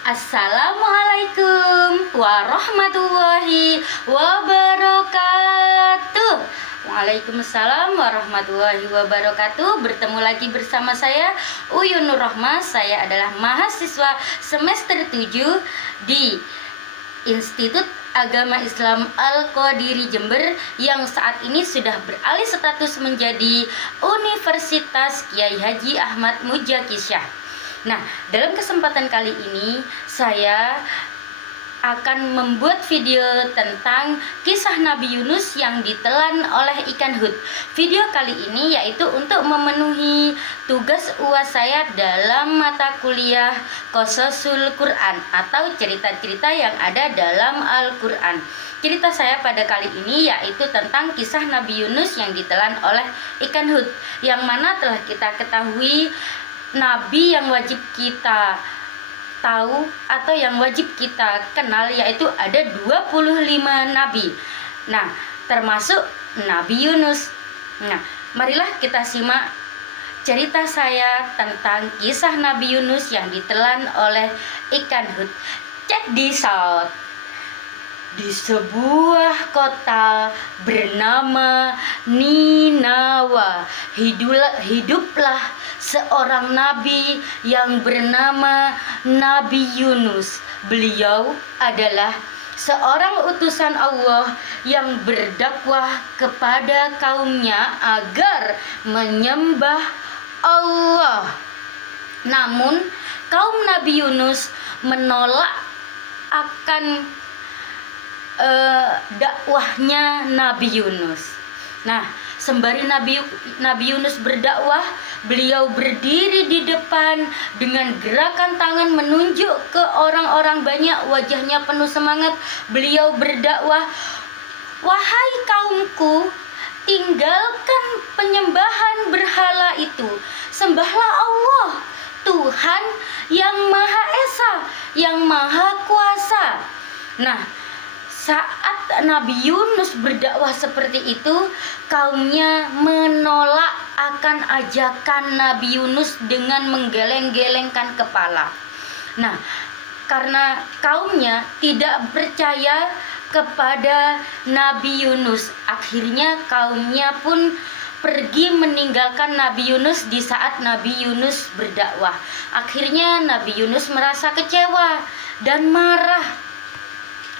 Assalamualaikum warahmatullahi wabarakatuh. Waalaikumsalam warahmatullahi wabarakatuh. Bertemu lagi bersama saya Uyun Nur Rahma. Saya adalah mahasiswa semester 7 di Institut Agama Islam Al-Qadiri Jember yang saat ini sudah beralih status menjadi Universitas Kiai Haji Ahmad Mujakisyah. Nah, dalam kesempatan kali ini saya akan membuat video tentang kisah Nabi Yunus yang ditelan oleh ikan Hud. Video kali ini yaitu untuk memenuhi tugas UAS saya dalam mata kuliah Qososul Quran atau cerita-cerita yang ada dalam Al-Quran. Cerita saya pada kali ini yaitu tentang kisah Nabi Yunus yang ditelan oleh ikan Hud, yang mana telah kita ketahui Nabi yang wajib kita tahu atau yang wajib kita kenal yaitu ada 25 nabi. Nah, termasuk Nabi Yunus. Nah, marilah kita simak cerita saya tentang kisah Nabi Yunus yang ditelan oleh ikan Hud. Check this out. Di sebuah kota bernama Ninawa hiduplah seorang nabi yang bernama Nabi Yunus. Beliau adalah seorang utusan Allah yang berdakwah kepada kaumnya agar menyembah Allah. Namun kaum Nabi Yunus menolak akan dakwahnya Nabi Yunus. Nah, sembari Nabi Yunus berdakwah, beliau berdiri di depan dengan gerakan tangan menunjuk ke orang-orang banyak, wajahnya penuh semangat. Beliau berdakwah, "Wahai kaumku, tinggalkan penyembahan berhala itu. Sembahlah Allah, Tuhan yang Maha Esa, yang Maha Kuasa." Nah, saat Nabi Yunus berdakwah seperti itu, kaumnya menolak akan ajakan Nabi Yunus dengan menggeleng-gelengkan kepala. Nah, karena kaumnya tidak percaya kepada Nabi Yunus, akhirnya kaumnya pun pergi meninggalkan Nabi Yunus di saat Nabi Yunus berdakwah. Akhirnya Nabi Yunus merasa kecewa dan marah.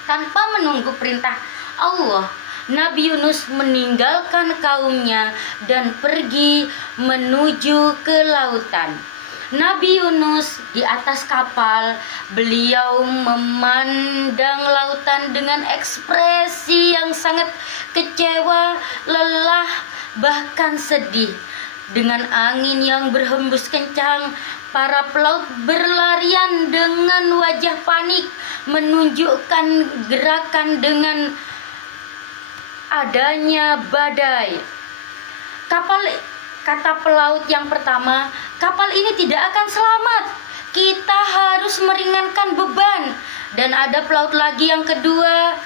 Tanpa menunggu perintah Allah, Nabi Yunus meninggalkan kaumnya dan pergi menuju ke lautan. Nabi Yunus di atas kapal, beliau memandang lautan dengan ekspresi yang sangat kecewa, lelah, bahkan sedih. Dengan angin yang berhembus kencang, para pelaut berlarian dengan wajah panik, menunjukkan gerakan dengan adanya badai. Kata pelaut yang pertama, "Kapal ini tidak akan selamat. Kita harus meringankan beban." Dan ada pelaut lagi yang kedua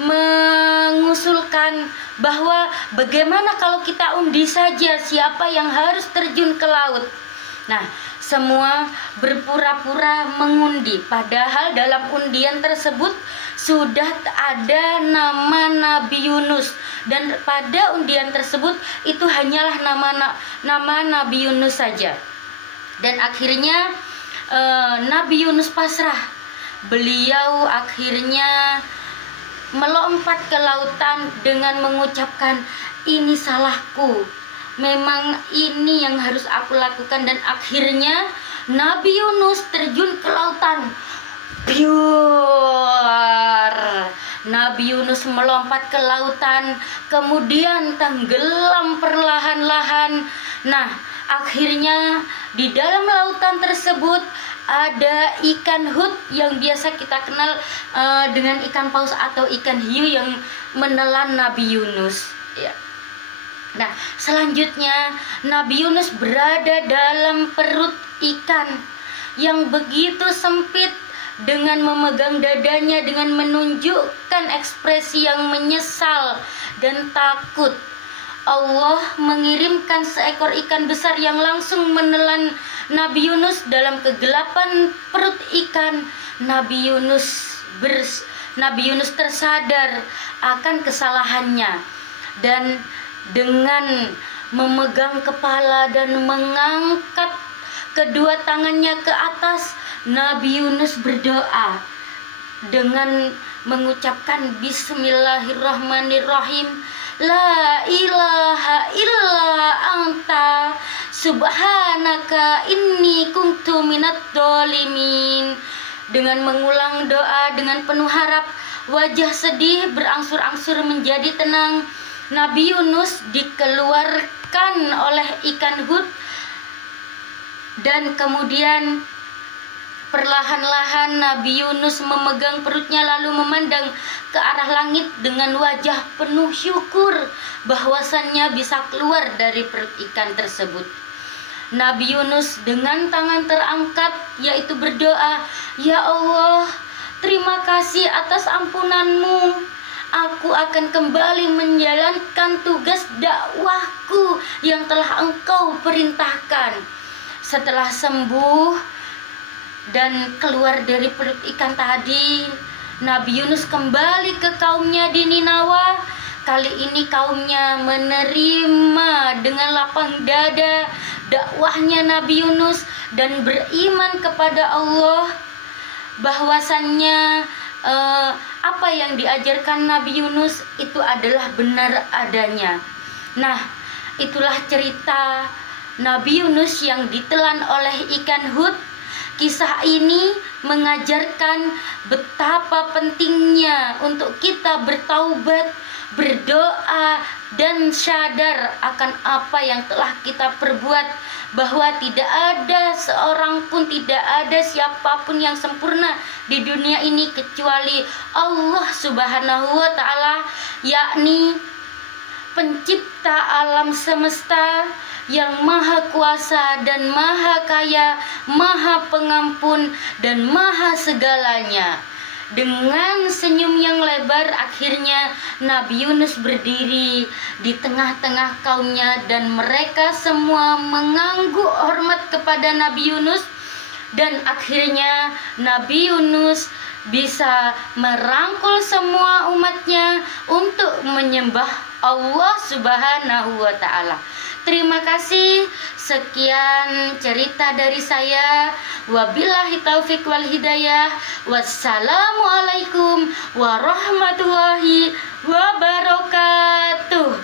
mengusulkan bahwa bagaimana kalau kita undi saja siapa yang harus terjun ke laut. Nah, semua berpura-pura mengundi, padahal dalam undian tersebut sudah ada nama Nabi Yunus, dan pada undian tersebut itu hanyalah nama Nabi Yunus saja. Dan akhirnya Nabi Yunus pasrah. Beliau akhirnya melompat ke lautan dengan mengucapkan, "Ini salahku, memang ini yang harus aku lakukan." Dan akhirnya Nabi Yunus terjun ke lautan. Biar Nabi Yunus melompat ke lautan, kemudian tenggelam perlahan-lahan. Nah, akhirnya di dalam lautan tersebut ada ikan Hud yang biasa kita kenal dengan ikan paus atau ikan hiu yang menelan Nabi Yunus. Ya. Nah, selanjutnya Nabi Yunus berada dalam perut ikan yang begitu sempit, dengan memegang dadanya, dengan menunjukkan ekspresi yang menyesal dan takut. Allah mengirimkan seekor ikan besar yang langsung menelan Nabi Yunus dalam kegelapan perut ikan. Nabi Yunus Nabi Yunus tersadar akan kesalahannya, dan dengan memegang kepala dan mengangkat kedua tangannya ke atas, Nabi Yunus berdoa dengan mengucapkan Bismillahirrahmanirrahim, La ilaha illa anta subhanaka inni kuntu minadz dzalimin. Dengan mengulang doa dengan penuh harap, wajah sedih berangsur-angsur menjadi tenang. Nabi Yunus dikeluarkan oleh ikan hut, dan kemudian perlahan-lahan Nabi Yunus memegang perutnya lalu memandang ke arah langit dengan wajah penuh syukur bahwasannya bisa keluar dari perut ikan tersebut. Nabi Yunus dengan tangan terangkat yaitu berdoa, Ya Allah, terima kasih atas ampunanmu. Aku akan kembali menjalankan tugas dakwahku yang telah Engkau perintahkan. Setelah sembuh dan keluar dari perut ikan tadi, Nabi Yunus kembali ke kaumnya di Ninawa. Kali ini kaumnya menerima dengan lapang dada dakwahnya Nabi Yunus dan beriman kepada Allah bahwasannya apa yang diajarkan Nabi Yunus itu adalah benar adanya. Nah, itulah cerita Nabi Yunus yang ditelan oleh ikan hut. Kisah ini mengajarkan betapa pentingnya untuk kita bertaubat, berdoa, dan sadar akan apa yang telah kita perbuat, bahwa tidak ada seorang pun, tidak ada siapapun yang sempurna di dunia ini kecuali Allah Subhanahu wa Ta'ala, yakni pencipta alam semesta yang maha kuasa dan maha kaya, maha pengampun dan maha segalanya. Dengan senyum yang lebar, akhirnya Nabi Yunus berdiri di tengah-tengah kaumnya, dan mereka semua mengangguk hormat kepada Nabi Yunus. Dan akhirnya Nabi Yunus bisa merangkul semua umatnya untuk menyembah Allah Subhanahu wa Ta'ala. Terima kasih. Sekian cerita dari saya. Wabillahi taufik wal hidayah. Wassalamualaikum warahmatullahi wabarakatuh.